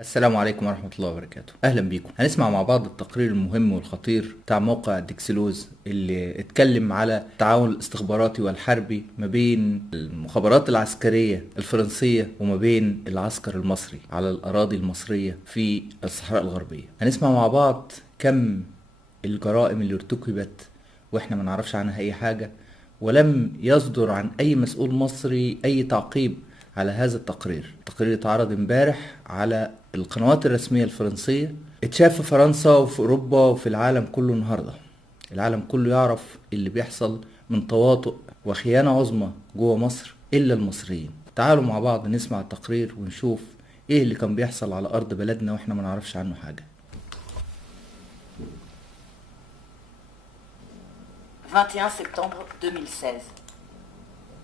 السلام عليكم ورحمة الله وبركاته. أهلا بيكم. هنسمع مع بعض التقرير المهم والخطير بتاع موقع ديكسلوز اللي اتكلم على التعاون الاستخباراتي والحربي ما بين المخابرات العسكرية الفرنسية وما بين العسكر المصري على الأراضي المصرية في الصحراء الغربية. هنسمع مع بعض كم الجرائم اللي ارتكبت واحنا ما نعرفش عنها أي حاجة، ولم يصدر عن أي مسؤول مصري أي تعقيب على هذا التقرير. التقرير اتعرض امبارح على القنوات الرسمية الفرنسية، اتشاف في فرنسا وفي أوروبا وفي العالم كله النهاردة. العالم كله يعرف اللي بيحصل من تواطؤ وخيانة عظمى جوه مصر إلا المصريين. تعالوا مع بعض نسمع التقرير ونشوف ايه اللي كان بيحصل على أرض بلدنا واحنا ما نعرفش عنه حاجة. 21 septembre 2016.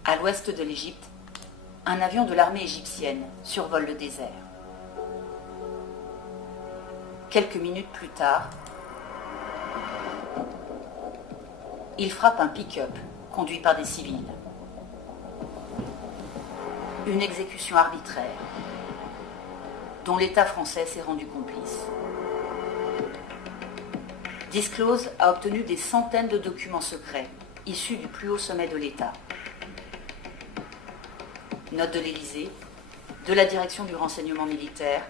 À l'ouest de l'Égypte, un avion de l'armée égyptienne survole le désert. Quelques minutes plus tard, il frappe un pick-up conduit par des civils. Une exécution arbitraire dont l'État français s'est rendu complice. Disclose a obtenu des centaines de documents secrets issus du plus haut sommet de l'État. Note de l'Élysée, de la direction du renseignement militaire,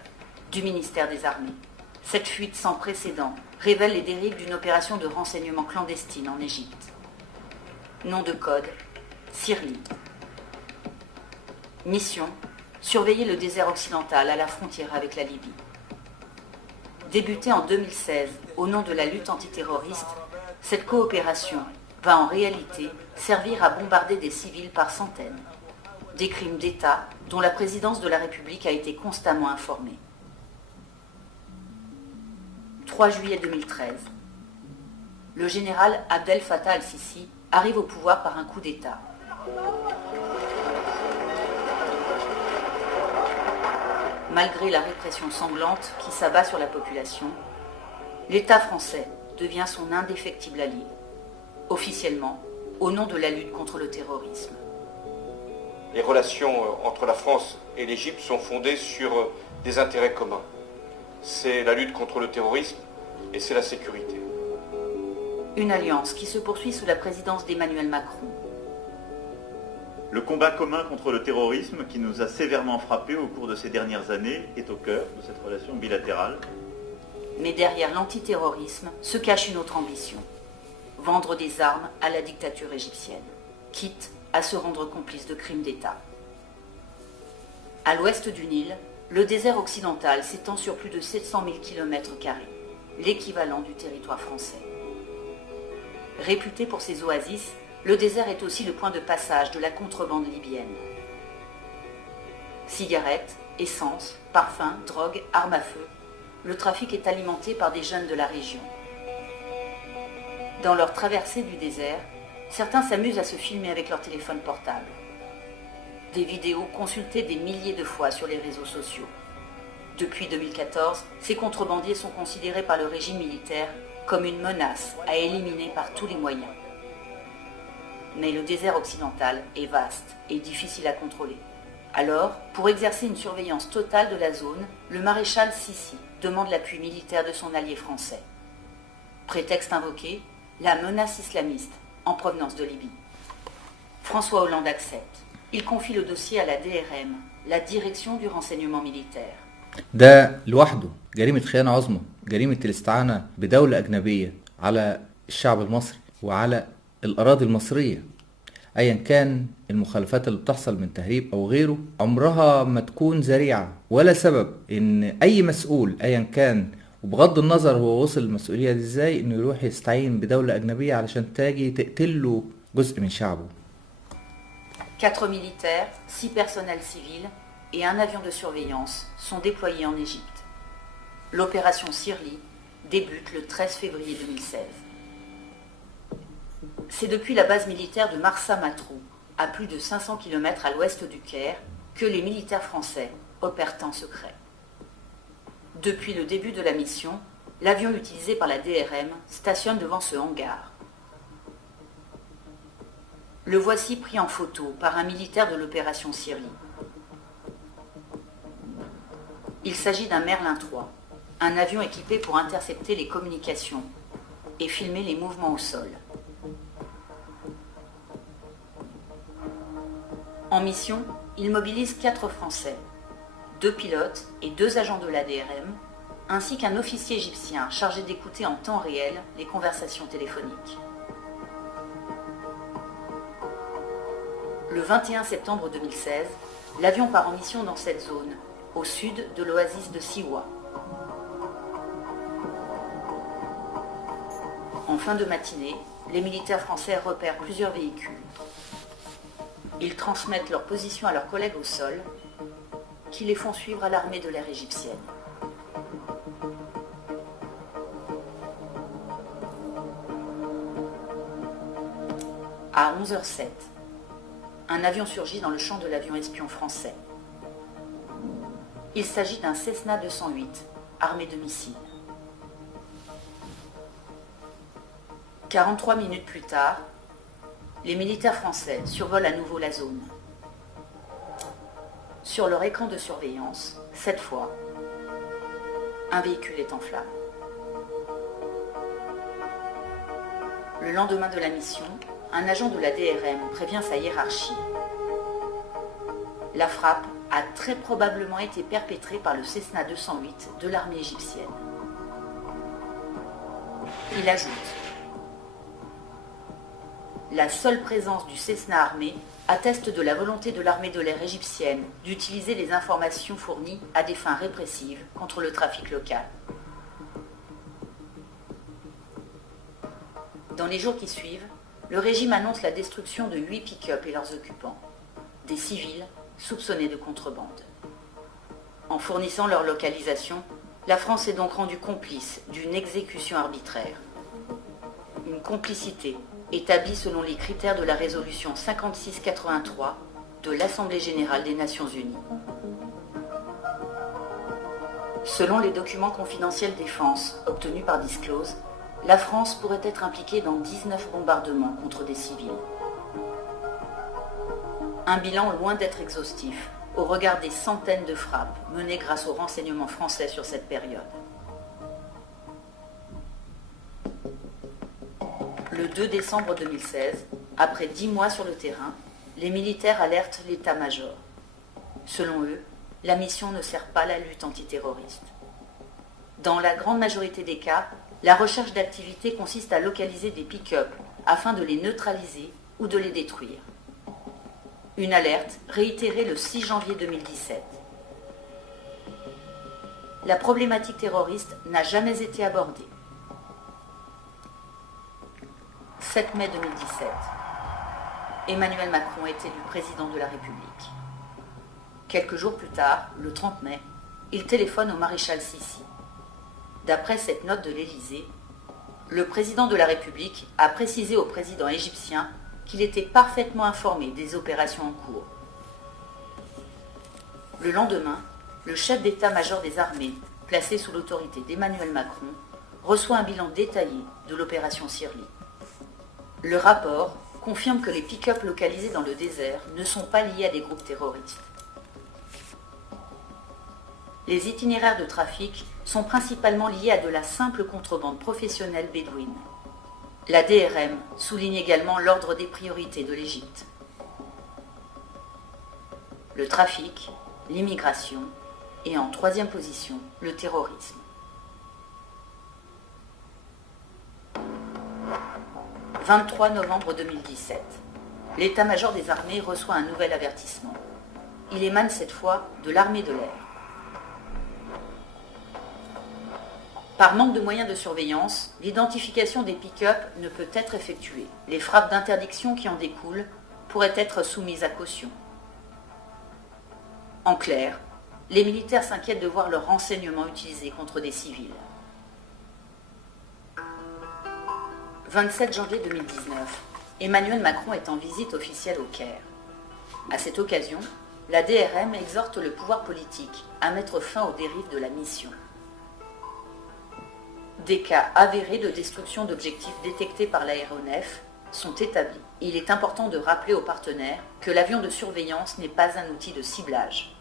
du ministère des Armées. Cette fuite sans précédent révèle les dérives d'une opération de renseignement clandestine en Égypte. Nom de code, Sirli. Mission, surveiller le désert occidental à la frontière avec la Libye. Débutée en 2016 au nom de la lutte antiterroriste, cette coopération va en réalité servir à bombarder des civils par centaines. Des crimes d'État dont la présidence de la République a été constamment informée. 3 juillet 2013. Le général Abdel Fattah al-Sisi arrive au pouvoir par un coup d'État. Malgré la répression sanglante qui s'abat sur la population, l'État français devient son indéfectible allié, officiellement au nom de la lutte contre le terrorisme. Les relations entre la France et l'Égypte sont fondées sur des intérêts communs. C'est la lutte contre le terrorisme et c'est la sécurité. Une alliance qui se poursuit sous la présidence d'Emmanuel Macron. Le combat commun contre le terrorisme qui nous a sévèrement frappés au cours de ces dernières années est au cœur de cette relation bilatérale. Mais derrière l'antiterrorisme se cache une autre ambition. Vendre des armes à la dictature égyptienne, quitte à se rendre complice de crimes d'État. À l'ouest du Nil, le désert occidental s'étend sur plus de 700 000 km², l'équivalent du territoire français. Réputé pour ses oasis, le désert est aussi le point de passage de la contrebande libyenne. Cigarettes, essence, parfums, drogues, armes à feu, le trafic est alimenté par des jeunes de la région. Dans leur traversée du désert, certains s'amusent à se filmer avec leur téléphone portable. Des vidéos consultées des milliers de fois sur les réseaux sociaux. Depuis 2014, ces contrebandiers sont considérés par le régime militaire comme une menace à éliminer par tous les moyens. Mais le désert occidental est vaste et difficile à contrôler. Alors, pour exercer une surveillance totale de la zone, le maréchal Sisi demande l'appui militaire de son allié français. Prétexte invoqué, la menace islamiste en provenance de Libye. François Hollande accepte. Il confie le dossier à la DRM, la direction du renseignement militaire. ده لوحده جريمة خيانة عظمى، جريمة الاستعانة بدولة أجنبية على الشعب المصري وعلى الأراضي المصرية. أيا كان المخالفات اللي بتحصل من تهريب أو غيره عمرها ما تكون ذريعة ولا سبب إن أي مسؤول أيا كان، وبغض النظر هو وصل المسؤولية دي ازاي، انه يروح يستعين بدولة اجنبية علشان تاجي تقتله جزء من شعبه. 4 militaires, 6 personnels civils et un avion de surveillance sont déployés en Égypte. L'opération Sirli débute le 13 février 2016. C'est depuis la base militaire de Marsa Matrou, à plus de 500 km à l'ouest du Caire, que les militaires français opèrent en secret. Depuis le début de la mission, l'avion utilisé par la DRM stationne devant ce hangar. Le voici pris en photo par un militaire de l'opération Sirli. Il s'agit d'un Merlin 3, un avion équipé pour intercepter les communications et filmer les mouvements au sol. En mission, il mobilise 4 Français, 2 pilotes et 2 agents de l'ADRM, ainsi qu'un officier égyptien chargé d'écouter en temps réel les conversations téléphoniques. Le 21 septembre 2016, l'avion part en mission dans cette zone, au sud de l'oasis de Siwa. En fin de matinée, les militaires français repèrent plusieurs véhicules. Ils transmettent leur position à leurs collègues au sol, qui les font suivre à l'armée de l'air égyptienne. À 11h07, un avion surgit dans le champ de l'avion espion français. Il s'agit d'un Cessna 208, armé de missiles. 43 minutes plus tard, les militaires français survolent à nouveau la zone. Sur leur écran de surveillance, cette fois, un véhicule est en flammes. Le lendemain de la mission, un agent de la DRM prévient sa hiérarchie. La frappe a très probablement été perpétrée par le Cessna 208 de l'armée égyptienne. Il ajoute: la seule présence du Cessna armé atteste de la volonté de l'armée de l'air égyptienne d'utiliser les informations fournies à des fins répressives contre le trafic local. Dans les jours qui suivent, le régime annonce la destruction de 8 pick-up et leurs occupants, des civils soupçonnés de contrebande. En fournissant leur localisation, la France est donc rendue complice d'une exécution arbitraire. Une complicité établie selon les critères de la résolution 5683 de l'Assemblée générale des Nations unies. Selon les documents confidentiels défense obtenus par Disclose, la France pourrait être impliquée dans 19 bombardements contre des civils. Un bilan loin d'être exhaustif, au regard des centaines de frappes menées grâce aux renseignements français sur cette période. Le 2 décembre 2016, après 10 mois sur le terrain, les militaires alertent l'état-major. Selon eux, la mission ne sert pas la lutte antiterroriste. Dans la grande majorité des cas, la recherche d'activité consiste à localiser des pick-up afin de les neutraliser ou de les détruire. Une alerte réitérée le 6 janvier 2017. La problématique terroriste n'a jamais été abordée. 7 mai 2017. Emmanuel Macron est élu président de la République. Quelques jours plus tard, le 30 mai, il téléphone au maréchal Sissi. D'après cette note de l'Élysée, le président de la République a précisé au président égyptien qu'il était parfaitement informé des opérations en cours. Le lendemain, le chef d'état-major des armées, placé sous l'autorité d'Emmanuel Macron, reçoit un bilan détaillé de l'opération Sirli. Le rapport confirme que les pick-up localisés dans le désert ne sont pas liés à des groupes terroristes. Les itinéraires de trafic sont principalement liés à de la simple contrebande professionnelle bédouine. La DRM souligne également l'ordre des priorités de l'Égypte. Le trafic, l'immigration et en troisième position, le terrorisme. 23 novembre 2017. L'état-major des armées reçoit un nouvel avertissement. Il émane cette fois de l'armée de l'air. Par manque de moyens de surveillance, l'identification des pick-up ne peut être effectuée. Les frappes d'interdiction qui en découlent pourraient être soumises à caution. En clair, les militaires s'inquiètent de voir leurs renseignements utilisés contre des civils. 27 janvier 2019, Emmanuel Macron est en visite officielle au Caire. À cette occasion, la DRM exhorte le pouvoir politique à mettre fin aux dérives de la mission. Des cas avérés de destruction d'objectifs détectés par l'aéronef sont établis. Il est important de rappeler aux partenaires que l'avion de surveillance n'est pas un outil de ciblage.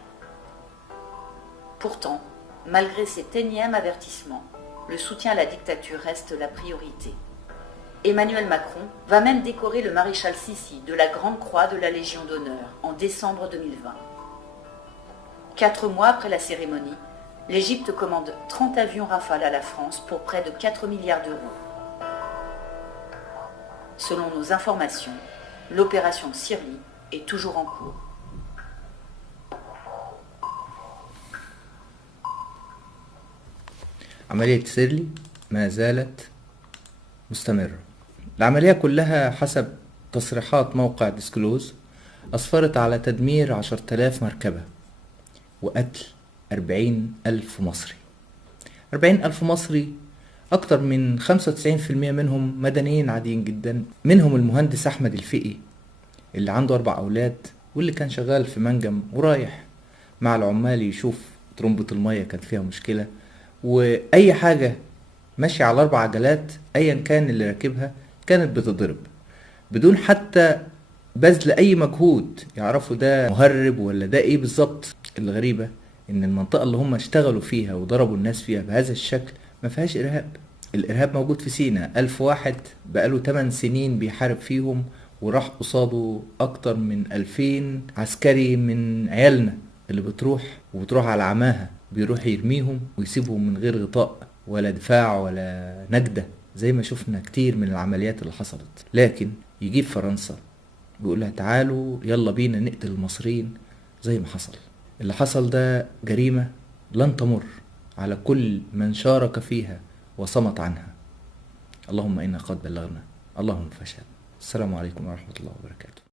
Pourtant, malgré cet énième avertissement, le soutien à la dictature reste la priorité. Emmanuel Macron va même décorer le maréchal Sissi de la Grande Croix de la Légion d'honneur en décembre 2020. 4 mois après la cérémonie, l'Égypte commande 30 avions Rafale à la France pour près de 4 milliards d'euros. Selon nos informations, l'opération Sirli est toujours en cours. عملية سيرلي ما زالت مستمرة. العملية كلها حسب تصريحات موقع ديسكلوز أسفرت على تدمير 10,000 مركبة وقتل 40,000 مصري. 40,000 مصري، أكتر من 95% منهم مدنيين عاديين جدا، منهم المهندس أحمد الفقي اللي عنده 4 أولاد واللي كان شغال في منجم ورايح مع العمال يشوف ترمبة المية كانت فيها مشكلة، وأي حاجة ماشية على 4 عجلات أيا كان اللي راكبها كانت بتضرب بدون حتى بذل أي مجهود يعرفوا ده مهرب ولا ده إيه بالظبط. الغريبة إن المنطقة اللي هم اشتغلوا فيها وضربوا الناس فيها بهذا الشكل ما فيهاش إرهاب. الإرهاب موجود في سيناء، 1000 واحد بقاله 8 سنين بيحارب فيهم، وراح قصاده أكتر من 2000 عسكري من عيالنا اللي بتروح على عماها، بيروح يرميهم ويسيبهم من غير غطاء ولا دفاع ولا نجدة زي ما شفنا كتير من العمليات اللي حصلت. لكن يجيب فرنسا ويقولها تعالوا يلا بينا نقتل المصريين زي ما حصل. اللي حصل ده جريمة لن تمر على كل من شارك فيها وصمت عنها. اللهم إنا قد بلغنا، اللهم فشل. السلام عليكم ورحمة الله وبركاته.